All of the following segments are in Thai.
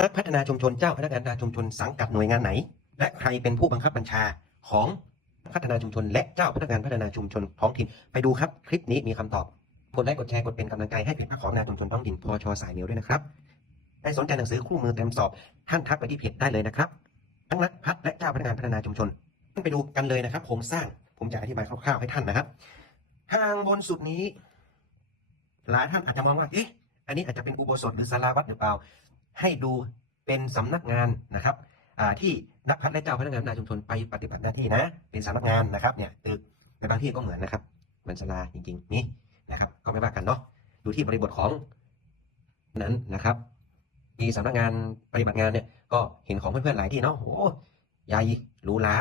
นักพัฒนาชุมชนเจ้าพนักงานชุมชนสังกัดหน่วยงานไหน และใครเป็นผู้บังคับบัญชาของพัฒนาชุมชน และเจ้าพนักงานพัฒนาชุมชนท้องถิ่นไปดูครับ คลิปนี้มีคำตอบกดไลค์กดแชร์กดเป็นกำลังใจให้เพจพักของนาชุมชนท้องถิ่นพชสายเหนียวด้วยนะครับใครสนใจหนังสือคู่มือเต็มสอบท่านทักไปที่เพจได้เลยนะครับทั้งนักพัฒและเจ้าพนักงานพัฒนาชุมชนไปดูกันเลยนะครับโครงสร้างผมจะอธิบายคร่าวๆให้ท่านนะครับทางบนสุดนี้ หลายท่านอาจจะมองว่าเอ๊ะอันนี้อาจจะเป็นอุโบสถหรือศาลาวัดหรือเปล่า ให้ดูเป็นสำนักงานนะครับที่นักพัฒและเจ้าพนักงานพัฒนาชุมชนไปปฏิบัติหน้าที่นะ เป็นสำนักงานนะครับเนี่ยตึกในบางที่ก็เหมือนนะครับมือนศาลาจริงๆนี่นะครับ ก็ไม่ว่ากันเนาะอยู่ที่บริบทของนั้นนะครับ มีสำนักงานปฏิบัติงานเนี่ยก็เห็นของเพื่อนๆหลายที่เนาะโอ้ใหญ่หรูหรา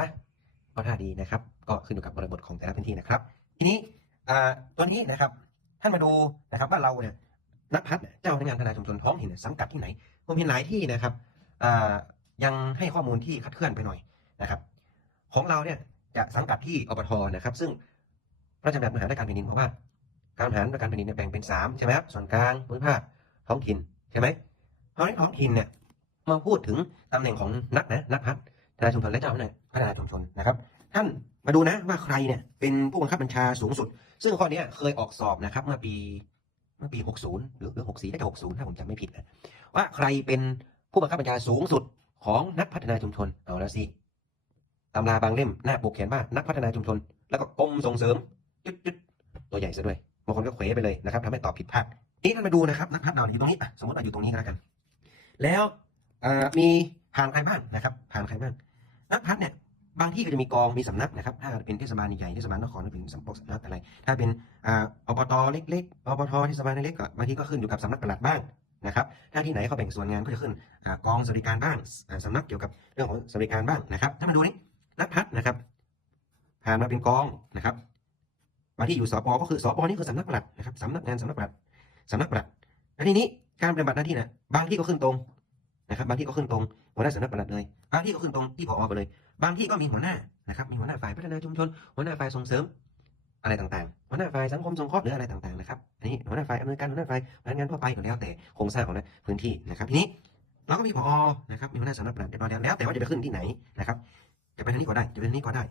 ก็ท่าดีนะครับ ก็ขึ้นอยู่กับบริบทของแต่ละพื้นที่นะครับ ทีนี้ตัวนี้นะครับท่านมาดูนะครับว่าเราเนี่ย นักพัฒน์เจ้าพนักงานพัฒนายชุมชนท้องถิ่นสังกัดที่ไหนผมเห็นหลายที่นะครับยังให้ข้อมูลที่คลาดเคลื่อนไปหน่อยนะครับ ของเราเนี่ยจะสังกัดที่อบทนะครับ ซึ่งพระราชบัญญัติบริหารราชการแผ่นดินบอกว่า การบริหารราชการแผ่นดินเนี่ยแบ่งเป็นสามใช่ไหมครับส่วนกลางภูมิภาคท้องถิ่นใช่ไหมเพราะในท้องถิ่นเนี่ยมาพูดถึงตำแหน่งของนักนะนักพัฒน์ทนายชุมชนและเจ้าพนักงานพัฒนาชุมชนนะครับ ท่านมาดูนะว่าใครเนี่ยเป็นผู้บังคับบัญชาสูงสุด ซึ่งข้อนี้เคยออกสอบนะครับเมื่อปี เมื่อปี 60 หรือหรือ 64 น่าจะ 60 ถ้าผมจำไม่ผิดนะ ว่าใครเป็นผู้บังคับบัญชาสูงสุดของนักพัฒนาชุมชน เอาล้วสิตำราบางเล่มหน้าปกเขียนว่านักพัฒนาชุมชน แล้วก็กรมส่งเสริมจุดจุดๆตัวใหญ่ซะด้วย บางคนก็เขวไปเลยนะครับทำให้ตอบผิดพลาดนี่ท่านมาดูนะครับนักพัฒนาอยู่ตรงนี้สมมติเราอยู่ตรงนี้ก็แล้วกัน แล้วมีผ่านใครบ้างนะครับ ผ่านใครบ้างนักพัฒเนี่ย บางที่ก็จะมีกองมีสำนักนะครับ ถ้าเป็นเทศบาลใหญ่เทศบาลนครก็เป็นสำนักสำนักอะไร ถ้าเป็นอบตเล็กๆอบตเทศบาลเล็กๆก็บางทีก็ขึ้นอยู่กับสำนักปลัดบ้างนะครับ ถ้าที่ไหนเขาแบ่งส่วนงานก็จะขึ้นกองสวัสดิการบ้างอ่าสำนักเกี่ยวกับเรื่องของสวัสดิการบ้างนะครับ ถ้ามาดูนี่นักพัฒนะครับผ่านมาเป็นกองนะครับบางที่อยู่สปก็คือสปนี่คือสำนักปลัดนะครับสำนักงานสำนักปลัดสำนักปลัดและทีนี้การปฏิบัติหน้าที่นะบางที่ก็ขึ้นตรง นะครับบางที่ก็ขึ้นตรงหัวหน้าสำนักปลัดเลยบางที่ก็ขึ้นตรงที่ผอไปเลย บางที่ก็มีหัวหน้านะครับมีหัวหน้าฝ่ายพัฒนาชุมชน หัวหน้าฝ่ายส่งเสริมอะไรต่างๆหัวหน้าฝ่ายสังคมสงเคราะห์หรืออะไรต่างๆนะครับอันนี้หัวหน้าฝ่ายอำนวยการหัวหน้าฝ่ายพนักงานทั่วไปก็แล้วแต่โครงสร้างของพื้นที่นะครับทีนี้เราก็มีผอนะครับมีหัวหน้าสำนักปลัดเรียบร้อยแล้วแล้วแต่ว่าจะไปขึ้นที่ไหนนะครับจะไปทางนี้ก็ได้จะไปทางนี้ก็ได้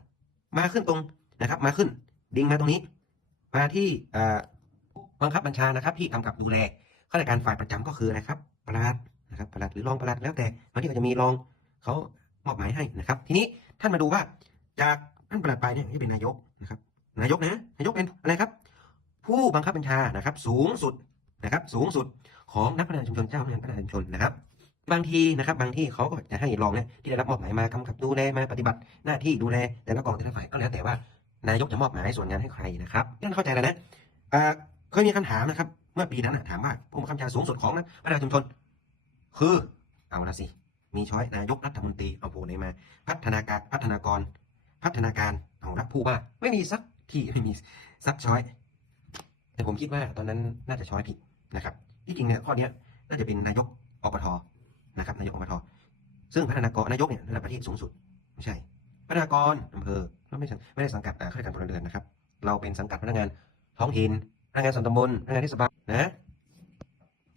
มาขึ้นตรงนะครับมาขึ้นดิ่งมาตรงนี้ มาที่บังคับบัญชานะครับที่กำกับดูแลข้าราชการฝ่ายประจำก็คืออะครับปลัด นะครับปลัดหรือรองปลัดแล้วแต่บางที่ก็จะมีรองเขามอบหมายให้นะครับ ทีนี้ท่านมาดูว่าจากท่านประหลัดไปเนี่ยที่เป็นนายกนะครับ นายกนะนายกเป็นอะไรครับ ผู้บังคับบัญชานะครับ สูงสุดนะครับ สูงสุดของนักพัฒนาชุมชนเจ้าพนักงานพัฒนาชุมชนนะครับ บางทีนะครับ บางที่เขาก็จะให้รองเนี่ยที่ได้รับมอบหมายมากำกับดูแลมาปฏิบัติหน้าที่ดูแลแต่ละกองแต่ละฝ่ายก็แล้วแต่ว่านายกจะมอบหมายส่วนงานให้ใครนะครับท่านเข้าใจแล้วนะเคยมีคำถามนะครับ เมื่อปีนั้นถามว่าผู้บังคับบัญชาสูงสุดของนักพัฒนาชุมชน คือเอาละสิ มีช้อยนายกรัฐมนตรีเอาโผล่ไหนมา พัฒนาการพัฒนากร พัฒนาการเอารับผู้ว่า ไม่มีสักที่ไม่มีสักช้อย แต่ผมคิดว่าตอนนั้นน่าจะช้อยผิดนะครับ ที่จริงเนี่ยข้อเนี้ยน่าจะเป็นนายกอบทนะครับนายกอบทซึ่งพัฒนากรนายกเนี่ยระดับประเทศสูงสุดไม่ใช่ พัฒนากรอำเภอเราไม่สังไม่ได้สังกัดอ่ข้าราชการพลเรือนนะครับ เราเป็นสังกัดพนักงานท้องถิ่นพนักงานส่วนตำบลพนักงานเทศบาลนะ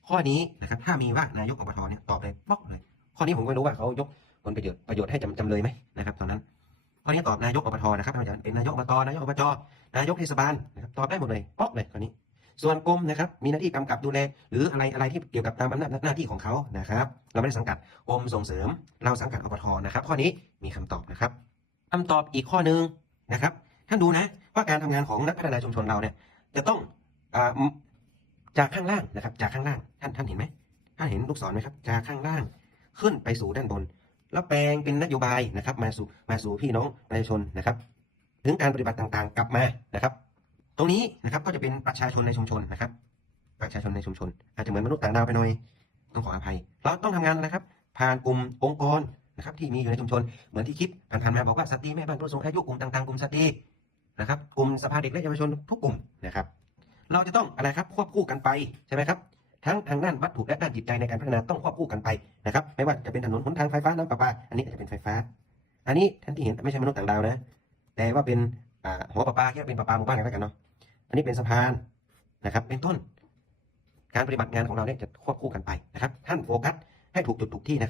ข้อนี้นะครับถ้ามีว่านายกอบทเนี่ยตอบเลยป๊อกเลย ข้อนี้ผมก็รู้ว่าเขายกผลประโยชน์ประโยชน์ให้จำจำเลยไหมนะครับตอนนั้นข้อนี้ตอบนายกอบทนะครับไม่ว่าจะเป็นนายกอบตนายกอบจนายกเทศบาลนะครับตอบได้หมดเลยป๊อกเลยข้อนี้ ส่วนกรมนะครับมีหน้าที่กำกับดูแล หรืออะไรอะไรที่เกี่ยวกับตามอำนาจหน้าที่ของเขานะครับ เราไม่ได้สังกัดกรมส่งเสริม เราสังกัดอบทนะครับ ข้อนี้มีคำตอบนะครับคำตอบอีกข้อหนึ่งนะครับท่านดูนะว่าการทำงานของนักพัฒนาชุมชนเราเนี่ยจะต้องอ่า จากข้างล่างนะครับ จากข้างล่างท่านท่านเห็นไหมท่านเห็นลูกศรไหมครับ จากข้างล่างขึ้นไปสู่ด้านบน แล้วแปลงเป็นนโยบายนะครับ มาสู่มาสู่พี่น้องประชาชนนะครับ ถึงการปฏิบัติต่างๆ กลับมานะครับ ตรงนี้นะครับก็จะเป็นประชาชนในชุมชนนะครับ ประชาชนในชุมชน อาจจะเหมือนมนุษย์ต่างดาวไปหน่อยต้องขออภัย เราต้องทำงานนะครับ ผ่านกลุ่มองค์กรนะครับ ที่มีอยู่ในชุมชน เหมือนที่คลิปผ่านๆมาบอกว่าสตรีแม่บ้านผู้สูงอายุกลุ่มต่างๆกลุ่มสตรีนะครับ กลุ่มสภาเด็กและเยาวชนทุกกลุ่มนะครับ เราจะต้องอะไรครับควบคู่กันไปใช่ไหมครับทั้งทางด้านวัตถุและด้านจิตใจในการพัฒนาต้องควบคู่กันไปนะครับไม่ว่าจะเป็นถนนหนทางไฟฟ้าน้ำประปาอันนี้อาจจะเป็นไฟฟ้า อันนี้ท่านที่เห็นไม่ใช่มนุษย์ต่างดาวนะ แต่ว่าเป็นหัวประปาแค่เป็นประปาหมู่บ้านกันแล้วกันเนาะอันนี้เป็นสะพานนะครับ เป็นต้น การปฏิบัติงานของเราเนี่ยจะควบคู่กันไปนะครับ ท่านโฟกัสให้ถูกจุดถูกที่นะครับ